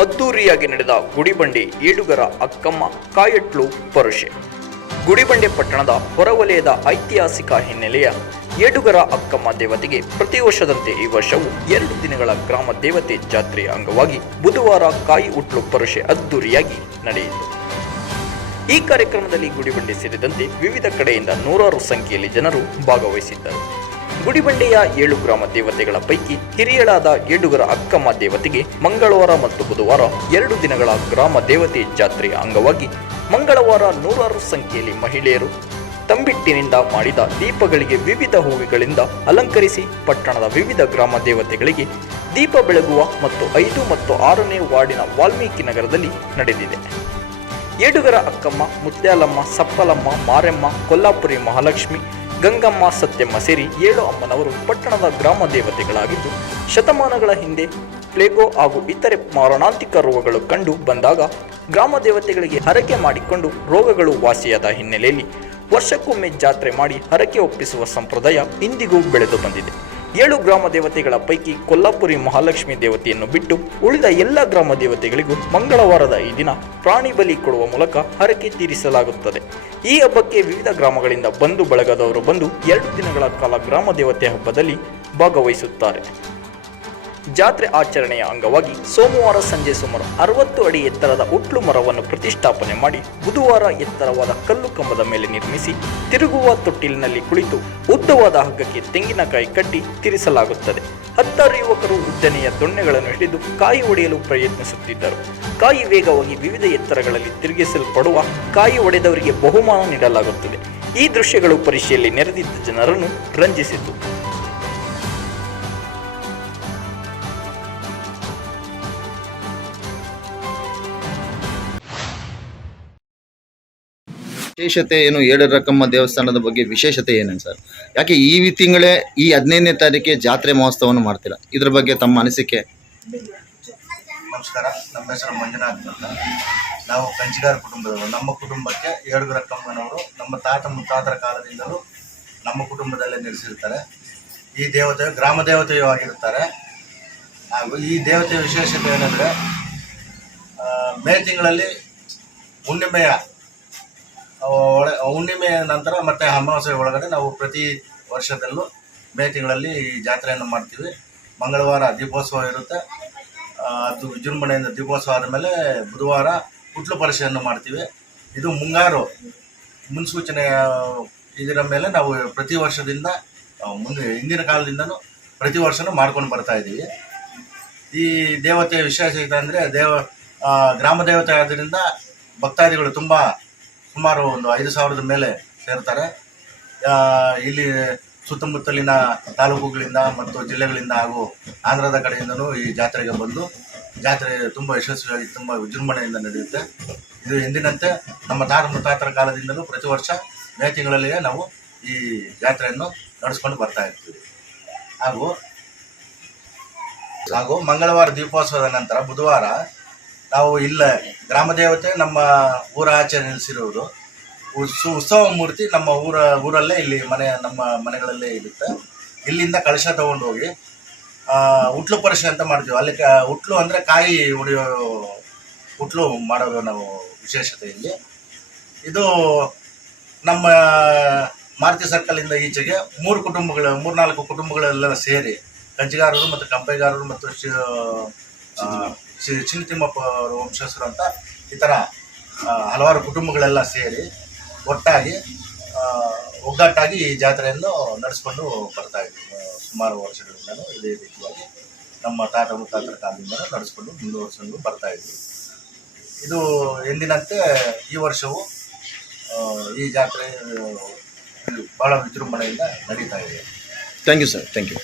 ಅದ್ದೂರಿಯಾಗಿ ನಡೆದ ಗುಡಿಬಂಡೆ ಏಡುಗರ ಅಕ್ಕಮ್ಮ ಕಾಯಟ್ಲು ಪರುಷೆ. ಗುಡಿಬಂಡೆ ಪಟ್ಟಣದ ಹೊರವಲಯದ ಐತಿಹಾಸಿಕ ಹಿನ್ನೆಲೆಯ ಏಡುಗರ ಅಕ್ಕಮ್ಮ ದೇವತೆಗೆ ಪ್ರತಿ ವರ್ಷದಂತೆ ಈ ವರ್ಷವೂ ಎರಡು ದಿನಗಳ ಗ್ರಾಮ ದೇವತೆ ಜಾತ್ರೆಯ ಅಂಗವಾಗಿ ಬುಧವಾರ ಕಾಯಿ ಉಟ್ಲು ಪರುಷೆ ಅದ್ದೂರಿಯಾಗಿ ನಡೆಯಿತು. ಈ ಕಾರ್ಯಕ್ರಮದಲ್ಲಿ ಗುಡಿಬಂಡೆ ಸೇರಿದಂತೆ ವಿವಿಧ ಕಡೆಯಿಂದ ನೂರಾರು ಸಂಖ್ಯೆಯಲ್ಲಿ ಜನರು ಭಾಗವಹಿಸಿದ್ದರು. ಗುಡಿಬಂಡೆಯ ಏಳು ಗ್ರಾಮ ದೇವತೆಗಳ ಪೈಕಿ ಹಿರಿಯಳಾದ ಏಡುಗರ ಅಕ್ಕಮ್ಮ ದೇವತೆಗೆ ಮಂಗಳವಾರ ಮತ್ತು ಬುಧವಾರ ಎರಡು ದಿನಗಳ ಗ್ರಾಮ ದೇವತೆ ಜಾತ್ರೆಯ ಅಂಗವಾಗಿ ಮಂಗಳವಾರ ನೂರಾರು ಸಂಖ್ಯೆಯಲ್ಲಿ ಮಹಿಳೆಯರು ತಂಬಿಟ್ಟಿನಿಂದ ಮಾಡಿದ ದೀಪಗಳಿಗೆ ವಿವಿಧ ಹೂವುಗಳಿಂದ ಅಲಂಕರಿಸಿ ಪಟ್ಟಣದ ವಿವಿಧ ಗ್ರಾಮ ದೇವತೆಗಳಿಗೆ ದೀಪ ಬೆಳಗುವ ಮತ್ತು ಐದು ಮತ್ತು ಆರನೇ ವಾರ್ಡಿನ ವಾಲ್ಮೀಕಿ ನಗರದಲ್ಲಿ ನಡೆದಿದೆ. ಏಡುಗರ ಅಕ್ಕಮ್ಮ, ಮುತ್ಯಾಲಮ್ಮ, ಸಪ್ಪಲಮ್ಮ, ಮಾರೆಮ್ಮ, ಕೊಲ್ಲಾಪುರಿ ಮಹಾಲಕ್ಷ್ಮಿ, ಗಂಗಮ್ಮ, ಸತ್ಯಮ್ಮ ಸೇರಿ ಏಳು ಅಮ್ಮನವರು ಪಟ್ಟಣದ ಗ್ರಾಮ ದೇವತೆಗಳಾಗಿದ್ದು, ಶತಮಾನಗಳ ಹಿಂದೆ ಪ್ಲೇಗೋ ಹಾಗೂ ಇತರೆ ಮಾರಣಾಂತಿಕ ರೋಗಗಳು ಕಂಡು ಬಂದಾಗ ಗ್ರಾಮ ದೇವತೆಗಳಿಗೆ ಹರಕೆ ಮಾಡಿಕೊಂಡು ರೋಗಗಳು ವಾಸಿಯಾದ ಹಿನ್ನೆಲೆಯಲ್ಲಿ ವರ್ಷಕ್ಕೊಮ್ಮೆ ಜಾತ್ರೆ ಮಾಡಿ ಹರಕೆ ಒಪ್ಪಿಸುವ ಸಂಪ್ರದಾಯ ಇಂದಿಗೂ ಬೆಳೆದು ಬಂದಿದೆ. ಏಳು ಗ್ರಾಮ ದೇವತೆಗಳ ಪೈಕಿ ಕೊಲ್ಲಾಪುರಿ ಮಹಾಲಕ್ಷ್ಮಿ ದೇವತೆಯನ್ನು ಬಿಟ್ಟು ಉಳಿದ ಎಲ್ಲ ಗ್ರಾಮ ದೇವತೆಗಳಿಗೂ ಮಂಗಳವಾರದ ಈ ದಿನ ಪ್ರಾಣಿ ಬಲಿ ಕೊಡುವ ಮೂಲಕ ಹರಕೆ ತೀರಿಸಲಾಗುತ್ತದೆ. ಈ ಹಬ್ಬಕ್ಕೆ ವಿವಿಧ ಗ್ರಾಮಗಳಿಂದ ಬಂದು ಬಳಗದವರು ಬಂದು ಎರಡು ದಿನಗಳ ಕಾಲ ಗ್ರಾಮ ದೇವತೆ ಹಬ್ಬದಲ್ಲಿ ಭಾಗವಹಿಸುತ್ತಾರೆ. ಜಾತ್ರೆ ಆಚರಣೆಯ ಅಂಗವಾಗಿ ಸೋಮವಾರ ಸಂಜೆ ಸುಮಾರು ಅರವತ್ತು ಅಡಿ ಎತ್ತರದ ಉಟ್ಲು ಮರವನ್ನು ಪ್ರತಿಷ್ಠಾಪನೆ ಮಾಡಿ ಬುಧವಾರ ಎತ್ತರವಾದ ಕಲ್ಲು ಕಂಬದ ಮೇಲೆ ನಿರ್ಮಿಸಿ ತಿರುಗುವ ತೊಟ್ಟಿಲಿನಲ್ಲಿ ಕುಳಿತು ಉದ್ದವಾದ ಹಗ್ಗಕ್ಕೆ ತೆಂಗಿನಕಾಯಿ ಕಟ್ಟಿ ತಿರಿಸಲಾಗುತ್ತದೆ. ಹತ್ತಾರು ಯುವಕರು ಉದ್ದನೆಯ ದೊಣ್ಣೆಗಳನ್ನು ಹಿಡಿದು ಕಾಯಿ ಒಡೆಯಲು ಪ್ರಯತ್ನಿಸುತ್ತಿದ್ದರು. ಕಾಯಿ ವೇಗವಾಗಿ ವಿವಿಧ ಎತ್ತರಗಳಲ್ಲಿ ತಿರುಗಿಸಲ್ಪಡುವ ಕಾಯಿ ಒಡೆದವರಿಗೆ ಬಹುಮಾನ ನೀಡಲಾಗುತ್ತದೆ. ಈ ದೃಶ್ಯಗಳು ಪರಿಶೀಲಿ ನೆರೆದಿದ್ದ ಜನರನ್ನು ರಂಜಿಸಿತು. ವಿಶೇಷತೆ ಏನು ಏಳರ ರಕ್ಕಮ್ಮ ದೇವಸ್ಥಾನದ ಬಗ್ಗೆ ವಿಶೇಷತೆ ಏನೇನು ಸರ್? ಯಾಕೆ ಈ ತಿಂಗಳೇ ಈ ಹದಿನೈದನೇ ತಾರೀಕೆ ಜಾತ್ರೆ ಮಹೋತ್ಸವವನ್ನು ಮಾಡ್ತೀರಾ? ಇದ್ರ ಬಗ್ಗೆ ತಮ್ಮ ಅನಿಸಿಕೆ? ನಮಸ್ಕಾರ, ನಮ್ಮ ಹೆಸರು ಮಂಜುನಾಥ್ ಅಂತ. ನಾವು ಕಂಚಿಗಾರ ಕುಟುಂಬದವರು. ನಮ್ಮ ಕುಟುಂಬಕ್ಕೆ ಏಡುಗರ ಕಮ್ಮನವರು ನಮ್ಮ ತಾತ ಮುತ್ತಾತರ ಕಾಲದಿಂದಲೂ ನಮ್ಮ ಕುಟುಂಬದಲ್ಲೇ ನೆಲೆಸಿರ್ತಾರೆ. ಈ ದೇವತೆ ಗ್ರಾಮ ದೇವತೆಯು ಆಗಿರ್ತಾರೆ. ಹಾಗೂ ಈ ದೇವತೆಯ ವಿಶೇಷತೆ ಏನಂದರೆ ಮೇ ತಿಂಗಳಲ್ಲಿ ಹುಣ್ಣಿಮೆಯ ಒಳ ಹುಣ್ಣಿಮೆಯ ನಂತರ ಮತ್ತು ಅಮಾವಾಸ್ಯೆ ಒಳಗಡೆ ನಾವು ಪ್ರತಿ ವರ್ಷದಲ್ಲೂ ಮೇ ತಿಂಗಳಲ್ಲಿ ಈ ಜಾತ್ರೆಯನ್ನು ಮಾಡ್ತೀವಿ. ಮಂಗಳವಾರ ದೀಪೋತ್ಸವ ಇರುತ್ತೆ. ಅದು ವಿಜೃಂಭಣೆಯಿಂದ ದೀಪೋತ್ಸವ ಆದಮೇಲೆ ಬುಧವಾರ ಕುಟ್ಲು ಪರಿಷೆಯನ್ನು ಮಾಡ್ತೀವಿ. ಇದು ಮುಂಗಾರು ಮುನ್ಸೂಚನೆಯ ಇದರ ಮೇಲೆ ನಾವು ಪ್ರತಿ ವರ್ಷದಿಂದ ಮುಂದೆ ಹಿಂದಿನ ಕಾಲದಿಂದನೂ ಪ್ರತಿ ವರ್ಷನೂ ಮಾಡ್ಕೊಂಡು ಬರ್ತಾ ಇದ್ದೀವಿ. ಈ ದೇವತೆಯ ಇದೆ ಅಂದರೆ ದೇವ ಗ್ರಾಮ ದೇವತೆ ಆದ್ದರಿಂದ ಭಕ್ತಾದಿಗಳು ತುಂಬ ಸುಮಾರು ಒಂದು ಐದು ಸಾವಿರದ ಮೇಲೆ ಸೇರ್ತಾರೆ. ಇಲ್ಲಿ ಸುತ್ತಮುತ್ತಲಿನ ತಾಲೂಕುಗಳಿಂದ ಮತ್ತು ಜಿಲ್ಲೆಗಳಿಂದ ಹಾಗೂ ಆಂಧ್ರದ ಕಡೆಯಿಂದನೂ ಈ ಜಾತ್ರೆಗೆ ಬಂದು, ಜಾತ್ರೆ ತುಂಬ ಯಶಸ್ವಿಯಾಗಿ, ತುಂಬ ವಿಜೃಂಭಣೆಯಿಂದ ನಡೆಯುತ್ತೆ. ಇದು ಎಂದಿನಂತೆ ನಮ್ಮ ತಾತ ಮುತ್ತಾತರ ಕಾಲದಿಂದಲೂ ಪ್ರತಿ ವರ್ಷ ಮೇ ತಿಂಗಳಲ್ಲಿಯೇ ನಾವು ಈ ಜಾತ್ರೆಯನ್ನು ನಡೆಸ್ಕೊಂಡು ಬರ್ತಾ ಇರ್ತೀವಿ. ಹಾಗೂ ಹಾಗೂ ಮಂಗಳವಾರ ದೀಪೋತ್ಸವದ ನಂತರ ಬುಧವಾರ ನಾವು ಇಲ್ಲ ಗ್ರಾಮ ದೇವತೆ ನಮ್ಮ ಊರ ಆಚೆ ನಿಲ್ಲಿಸಿರುವುದು ಉತ್ಸ ಉತ್ಸವ ಮೂರ್ತಿ ನಮ್ಮ ಊರ ಊರಲ್ಲೇ ಇಲ್ಲಿ ಮನೆ ನಮ್ಮ ಮನೆಗಳಲ್ಲೇ ಇರುತ್ತೆ. ಇಲ್ಲಿಂದ ಕಳಶ ತಗೊಂಡು ಹೋಗಿ ಆ, ಉಟ್ಲು ಪರಿಷೆ ಅಂತ ಮಾಡ್ತೀವಿ. ಅಲ್ಲಿ ಕ ಉಟ್ಲು ಅಂದರೆ ಕಾಯಿ ಹೊಡೆಯೋ ಉಟ್ಲು ಮಾಡೋದು ನಾವು ವಿಶೇಷತೆ ಇಲ್ಲಿ. ಇದು ನಮ್ಮ ಮಾರುತಿ ಸರ್ಕಲಿಂದ ಈಚೆಗೆ ಮೂರು ಕುಟುಂಬಗಳು ಮೂರ್ನಾಲ್ಕು ಕುಟುಂಬಗಳೆಲ್ಲ ಸೇರಿ ಕಂಚಿಗಾರರು ಮತ್ತು ಕಂಪೈಗಾರರು ಮತ್ತು ಶಿ ಚಿಂತಿಮ್ಮಪ್ಪ ಅವರು ವಂಶಸ್ಥರು ಅಂತ ಈ ಥರ ಹಲವಾರು ಕುಟುಂಬಗಳೆಲ್ಲ ಸೇರಿ ಒಟ್ಟಾಗಿ ಒಗ್ಗಟ್ಟಾಗಿ ಈ ಜಾತ್ರೆಯನ್ನು ನಡೆಸ್ಕೊಂಡು ಬರ್ತಾ ಇದ್ದೀವಿ ಸುಮಾರು ವರ್ಷಗಳಿಂದಲೂ ಇದೇ ರೀತಿಯಾಗಿ ನಮ್ಮ ತಾತ ಮುತ್ತಾತರ ಕಾಲದಿಂದಲೂ ನಡೆಸ್ಕೊಂಡು ಮುಂದುವರ್ಸ್ಕೊಂಡು ಬರ್ತಾ ಇದ್ವಿ. ಇದು ಎಂದಿನಂತೆ ಈ ವರ್ಷವೂ ಈ ಜಾತ್ರೆ ಭಾಳ ವಿಜೃಂಭಣೆಯಿಂದ ನಡೀತಾ ಇದೆ. Thank you sir thank you